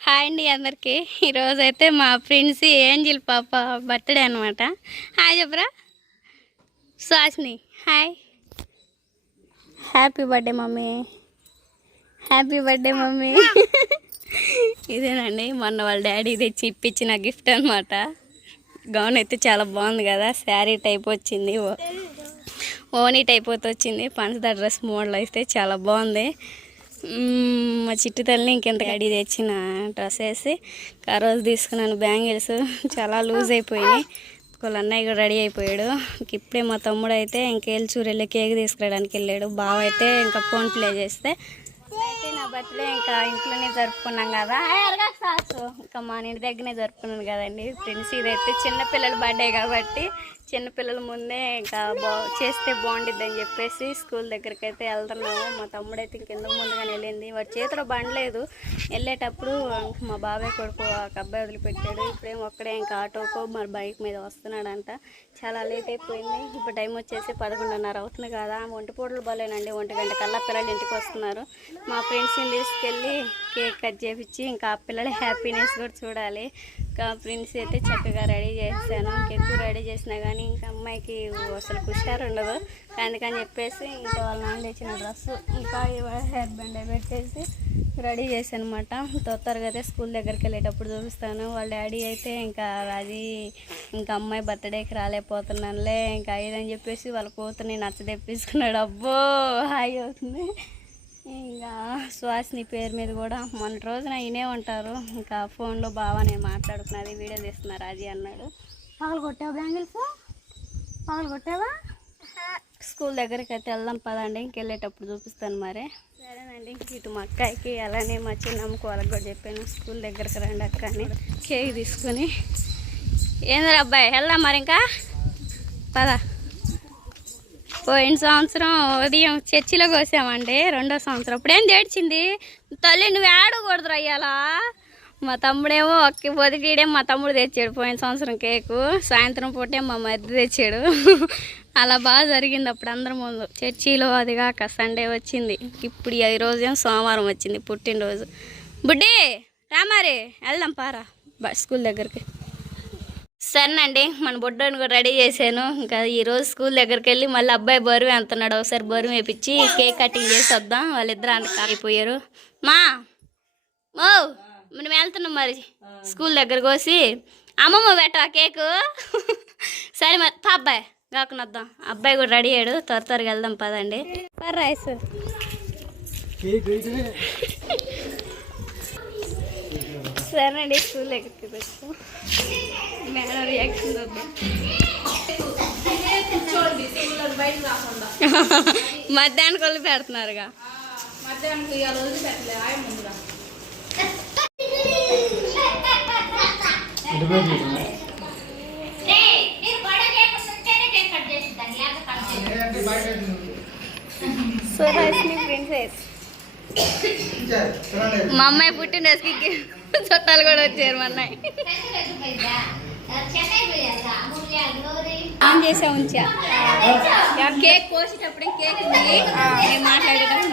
Hi అండి అందరికీ. ఈరోజైతే మా ఫ్రెండ్స్ ఏంజిల్ పాప బర్త్డే అనమాట. హాయ్ చెప్పరా Suhasini. Hi, happy birthday mummy, happy birthday mummy. ఇదేనండి మొన్న వాళ్ళ డాడీ తెచ్చి ఇప్పించిన గిఫ్ట్ అనమాట. గౌన్ అయితే చాలా బాగుంది కదా, శారీ టైప్ వచ్చింది, ఓనీ టైప్ వచ్చింది. పంచదార డ్రెస్ మోడల్ అయితే చాలా బాగుంది. మా చిట్టు తల్లిని ఇంకెంత రెడీ తెచ్చిన డ్రెస్ వేసి ఆ రోజు తీసుకున్నాను. బ్యాంగిల్స్ చాలా లూజ్ అయిపోయినాయి. వాళ్ళ అన్నయ్య కూడా రెడీ అయిపోయాడు. ఇప్పుడే మా తమ్ముడు అయితే ఇంకేల్చూరు వెళ్ళి కేక్ తీసుకురావడానికి వెళ్ళాడు. బావ అయితే ఇంకా ఫోన్ ప్లే చేస్తే అయితే నా బర్త్డే ఇంకా ఇంట్లోనే జరుపుకున్నాం కదా, ఇంకా మా ఇంటి దగ్గరనే జరుపుకున్నాను కదండి ఫ్రెండ్స్. ఇదైతే చిన్నపిల్లల బర్త్డే కాబట్టి చిన్నపిల్లల ముందే ఇంకా చేస్తే బాగుండిద్ది అని చెప్పేసి స్కూల్ దగ్గరికి అయితే వెళ్తున్నాము. మా తమ్ముడు అయితే ఇంకెందుకు ముందుగానే వెళ్ళింది. వాడి చేతిలో బండలేదు. వెళ్ళేటప్పుడు మా బాబాయ్ కొడుకు ఒక అబ్బాయి వదిలిపెట్టాడు. ఇప్పుడేం ఒక్కడే ఇంకా ఆటోకో మరి బైక్ మీద వస్తున్నాడంట. చాలా లేట్ అయిపోయింది. ఇప్పుడు టైం వచ్చేసి 11:30 అవుతుంది కదా. ఒంటిపూటలు బాలేనండి, 1 గంట కల్లా పిల్లలు ఇంటికి వస్తున్నారు. మా ఫ్రెండ్స్ని తీసుకెళ్ళి కేక్ కట్ చేపించి ఇంకా ఆ పిల్లల హ్యాపీనెస్ కూడా చూడాలి. ఇంకా ఫ్రెండ్స్ అయితే చక్కగా రెడీ చేశాను. ఇంకెక్కువ రెడీ చేసినా కానీ ఇంకా అమ్మాయికి అసలు హుషారు ఉండదు. అందుకని చెప్పేసి ఇంకా వాళ్ళ నాన్న తెచ్చిన డ్రెస్సు ఇంకా హెయిర్ బ్యాండ్ పెట్టేసి రెడీ చేశాను అనమాట. త్వరగా అయితే స్కూల్ దగ్గరికి వెళ్ళేటప్పుడు చూపిస్తాను. వాళ్ళ డాడీ అయితే ఇంకా అది ఇంకా అమ్మాయి బర్త్డేకి రాలేకపోతున్నానులే ఇంకా అయ్యేదని చెప్పేసి వాళ్ళ కూతుర్ని నచ్చ తెప్పించుకున్నాడు. అబ్బో హాయ్ అవుతుంది. ఇంకా సుహాసిని పేరు మీద కూడా మొన్న రోజున అయినే ఉంటారు. ఇంకా ఫోన్లో బాగా నేను మాట్లాడుకున్నది, వీడియో తీస్తున్నారు అది అన్నాడు. పగలు కొట్టావా బ్యాంగిల్స్, పగలు కొట్టావా? స్కూల్ దగ్గరికి అయితే వెళ్దాం పదండి, ఇంకెళ్ళేటప్పుడు చూపిస్తాను మరి. సరేనండి, ఇటు మా అక్కాయికి అలానే మా చిన్నమ్మకు వాళ్ళకి కూడా చెప్పాను స్కూల్ దగ్గరికి రండి అక్క అని. కేక్ తీసుకుని ఏంద్రా అబ్బాయి వెళ్దాం మరి. ఇంకా పద. పోయిన సంవత్సరం ఉదయం చర్చిలో కోసామండి, 2వ సంవత్సరం. అప్పుడేం తెడిచింది తల్లి, నువ్వు ఆడకూడదు అయ్యాలా. మా తమ్ముడేమో ఒక్క పొదిగిడే మా తమ్ముడు తెచ్చాడు పోయిన సంవత్సరం కేకు. సాయంత్రం పూటే మా మధ్య తెచ్చాడు. అలా బాగా జరిగింది అప్పుడు అందరి ముందు చర్చిలో. అది కాక సండే వచ్చింది. ఇప్పుడు ఈరోజు సోమవారం వచ్చింది పుట్టినరోజు. బుడ్డి రామారి వెళ్దాం పారా స్కూల్ దగ్గరికి. సరేనండి, మన బుడ్డని కూడా రెడీ చేశాను. ఇంకా ఈరోజు స్కూల్ దగ్గరికి వెళ్ళి మళ్ళీ అబ్బాయి బరువు ఎంతున్నాడు, ఒకసారి బరువు వేపించి కేక్ కటింగ్ చేసి వద్దాం. వాళ్ళిద్దరు అంత కాలిపోయారు. మా ఓ మనం వెళ్తున్నాం మరి స్కూల్ దగ్గరకు వచ్చి అమ్మమ్మ పెట్టా కేకు. సరే మరి అబ్బాయి కాకుండా వద్దాం. అబ్బాయి కూడా రెడీ అయ్యాడు, త్వరగా వెళ్దాం పదండి. రైస్ సరేనండి, స్కూల్ దగ్గరికి వచ్చాం. మేడం రియాక్షన్ చూద్దాం. మధ్యాహ్నం కొలు పెడుతున్నారుగా. సో ప్రిన్సెస్ మా అమ్మాయి పుట్టినరోజుకి చుట్టాలు కూడా వచ్చారు. మా అన్నయ్య ఆన్ చేసా ఉంచా. కేక్ కోసేటప్పుడు కేక్ ఉంది, నేను మాట్లాడేటప్పుడు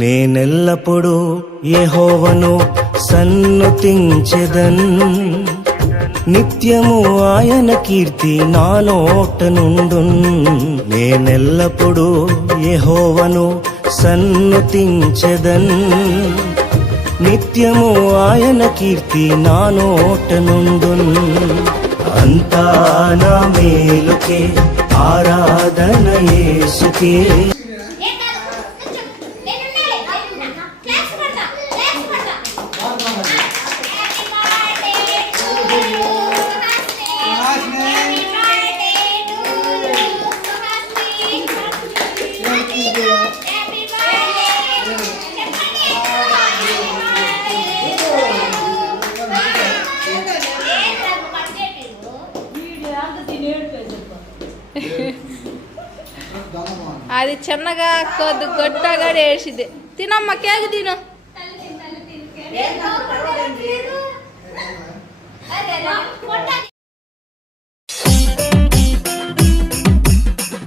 నేనెల్లప్పుడూ యెహోవాను సన్నుతించెదన్, నిత్యము ఆయన కీర్తి నా నోట నుండున్. నేనెల్లప్పుడూ యెహోవాను సన్నుతించెదన్, నిత్యము ఆయన కీర్తి నా నోట నుండున్. అంతా నా మేలుకే, ఆరాధన యేసుకే. అది చిన్నగా కొద్ది గొట్టగా వేసిద్ది. తినమ్మ కేక్ తిను.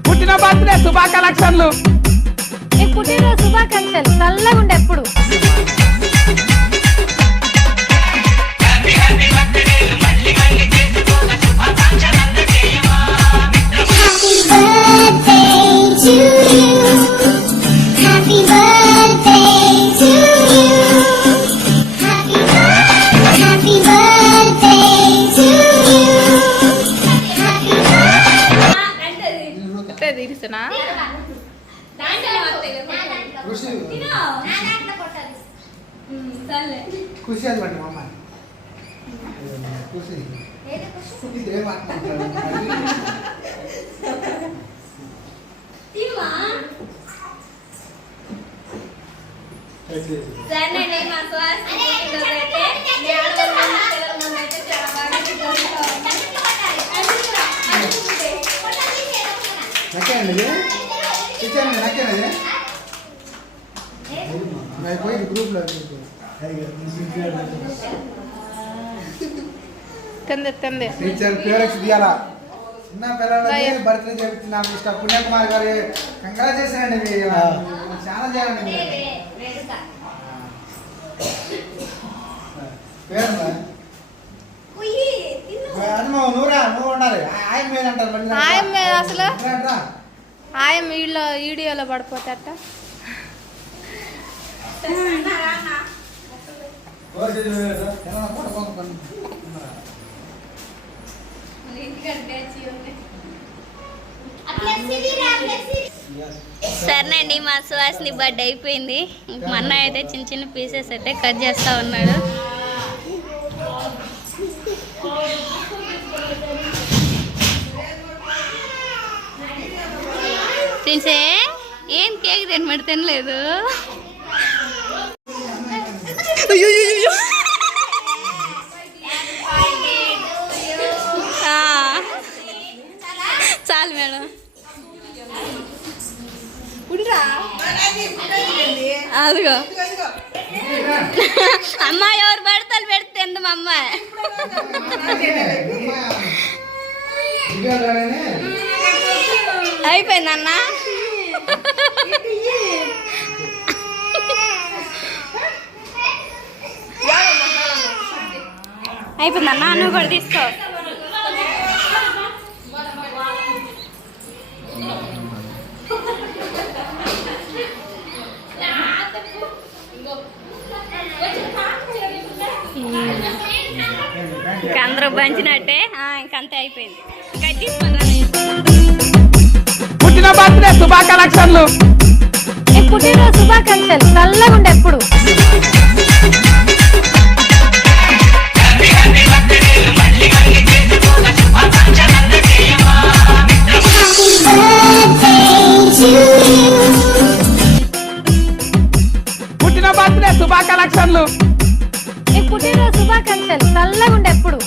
పుట్టిన బర్త్డే శుభాకాంక్షలు. పుట్టినరోజు శుభాకాంక్షలు. చల్లగా ఉండే ఎప్పుడు. తీరుస్తున్నా ఖుషి అది పట్టి అమ్మ ఖుషి ఇదే నక్కేనండి ఇచ్చానండి నక్కేనది పోయింది గ్రూప్లో తింది టీచర్ పేరెంట్స్ తీయాలా చిన్న పిల్లలకి బర్త్డే చేపించిన మిస్టర్ పుణ్యకుమార్ గారు కంగ్రాచులేషన్ అండి మీరు చాలా చేయాలండి పేరు నూరా నువ్వు ఉండాలి ఆయన మీద అంటారు మళ్ళీ ఆయన మీద అసలు ఆయన వీడియోలో పడిపోతాట. సరేనండి, మా సుహాసిని బర్త్డే అయిపోయింది. మా అన్నయ్య అయితే చిన్న చిన్న పీసెస్ అయితే కట్ చేస్తా ఉన్నాడు. ప్రిన్సే ఏం కేక్ తినమని తినలేదు. చాలు మేడం. అదిగో అమ్మ ఎవరు పడతారు పెడితే మా అమ్మ అయిపోయిందన్న. అయిపోయిందన్న, నువ్వు కూడా తీసుకో. ఇంకా అందరూ పంచినట్టే, ఇంకంతే అయిపోయింది. ఇంకా తీసుకుని పుట్టిన బర్త్డే శుభాకాంక్షలు. పుట్టినరోజు శుభాకాంక్షలు. చల్లగా ఉండే ఎప్పుడు. పుట్టిన బర్త్డే శుభాకాంక్షలు. పుట్టినరోజు శుభాకాంక్షలు. చల్లగా ఉండే ఎప్పుడు.